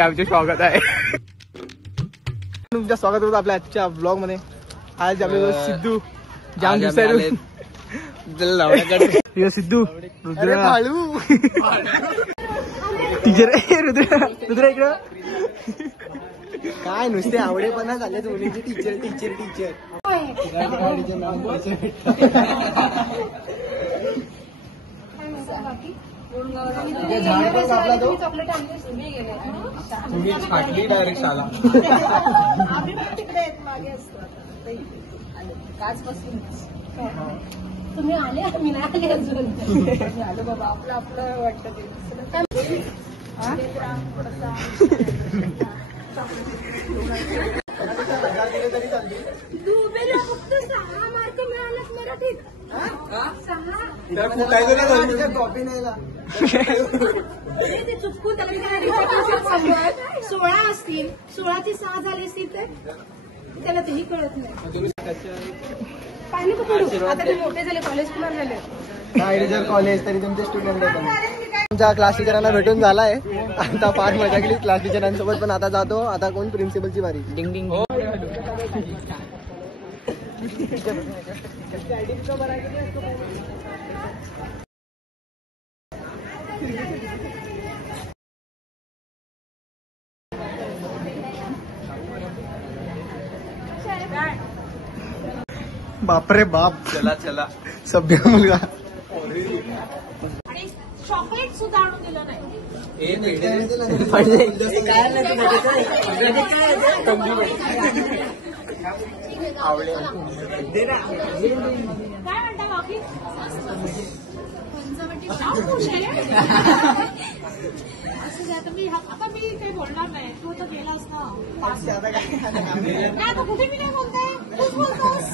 आमचे स्वागत आहे. तुमचं स्वागत होतं आपल्या आजच्या ब्लॉग मध्ये. आज आपले सिद्धू जाम दिवसायला सिद्धू रुद्र टीचर रुद्र इकडं काय नुसते आवडेपणा झाले मुलींची. टीचर टीचर टीचर डायरेक्ट शाळा तुम्ही आले आम्ही नाही आले अजून. आलो बाबा आपलं आपलं वाटतं ते फक्त 6 मार्क मिळालेत मराठीत. 6 कॉपी नाही ते चुकून त्याला 16 असतील. 16 ची 6 झाली असतील तर त्याला तेही कळत नाही. पाहिलं का पुढे आता ते मोठे झाले कॉलेज पुन्हा झाले. काय जर कॉलेज तरी तुमचे स्टुडंट आहेत. आमच्या क्लास टीचरांना भेटून झालाय. आता फार मजा केली क्लास टीचरांसोबत. पण आता जातो. आता कोण प्रिन्सिपलची बारी. डिंग डिंग. बापरे बाप. चला चला सभ्य मुलगा. आणि चॉकलेट सुद्धा आणून दिलं नाही. काय म्हणता बाकी आता मी काही बोलणार नाही. तू तर गेलास ना. नाही कुठे मी नाही बोलते. तूच बोलतोस.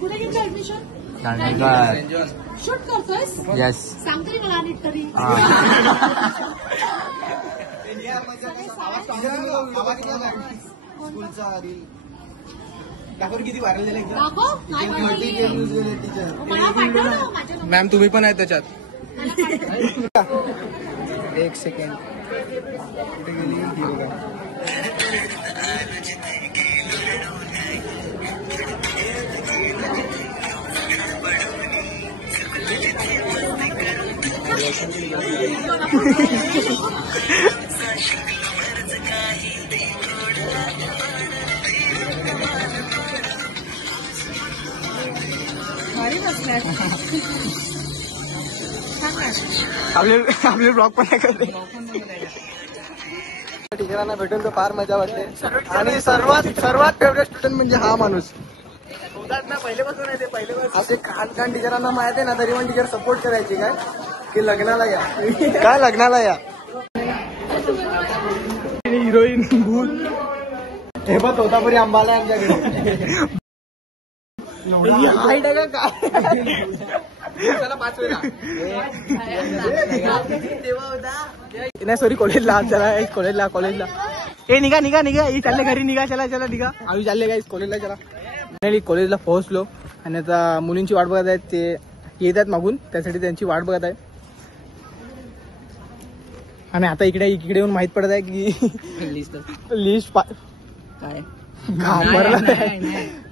कुठे घेतलं ऍडमिशन. शूट करतोयस. येस सांगतो मला नीट तरी. किती व्हायरल झाले. दाखव. नाही मला पाठव ना माझ्या मॅम तुम्ही पण आहे त्याच्यात. एक सेकंड कुठे गेली ही बघा. आपले ब्लॉग पण नाही करते. टीचरांना भेटून तर फार मजा वाटते. आणि सर्वात फेवरेट स्टुडंट म्हणजे हा माणूस. पहिल्यापासून आहे ते पहिल्यापासून. असे खान टीचरांना माहिती आहे ना तरी पण टीचर सपोर्ट करायची काय की लग्नाला या. काय लग्नाला या. हिरोईन भूत हे पण तोतापुरी आंबाला आमच्याकडे. हाईट आहे का काय. नाही सॉरी कॉलेजला. चला कॉलेजला ए निघा ही चालले घरी. निघा चला निघा. आम्ही चालले काय कॉलेजला. चला कॉलेजला पोहोचलो. आणि आता मुलींची वाट बघत आहेत. ते येत आहेत मागून त्यासाठी त्यांची वाट बघत आहे. आणि आता इकडे येऊन माहित पडत आहे की लिस्ट काय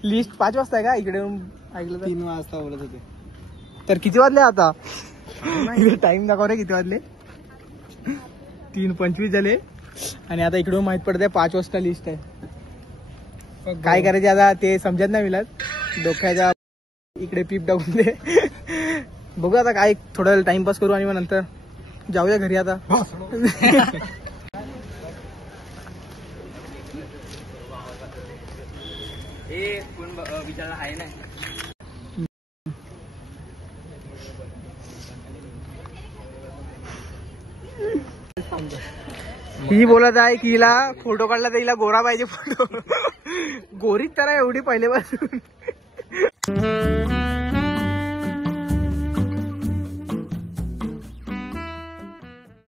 लिस्ट 5 वाजता आहे का. इकडे येऊन ऐकलं 3 वाजता बोलत होते. तर किती वाजले आता. टाइम दाखव रे किती वाजले. 3:25 झाले. आणि आता इकडून माहित पडत आहे 5 वाजता लिस्ट आहे. काय करायचे आता ते समजत नाही मिळत. डोक्याच्या इकडे पीप टाकून दे. बघू आता काय थोडा वेळ टाइमपास करू आणि मग नंतर जाऊया घरी आता. विचारला आहे ना. ही बोलत आहे की हिला फोटो काढला तर हिला गोरा पाहिजे. फोटो गोरीच तर एवढी पहिल्यापासून.